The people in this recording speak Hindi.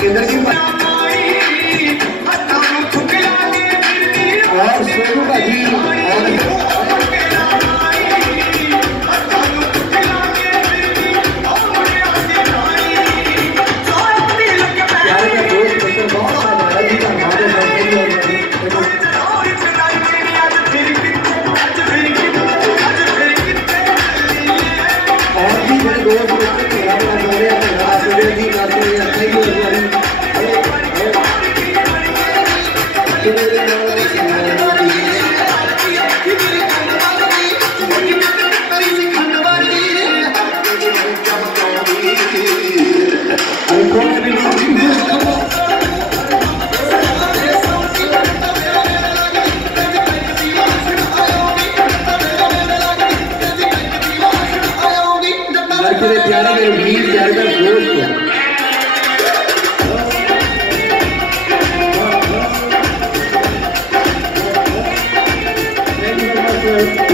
Thank you. प्यारे मेरे वीर प्यारे दोस्त Bye.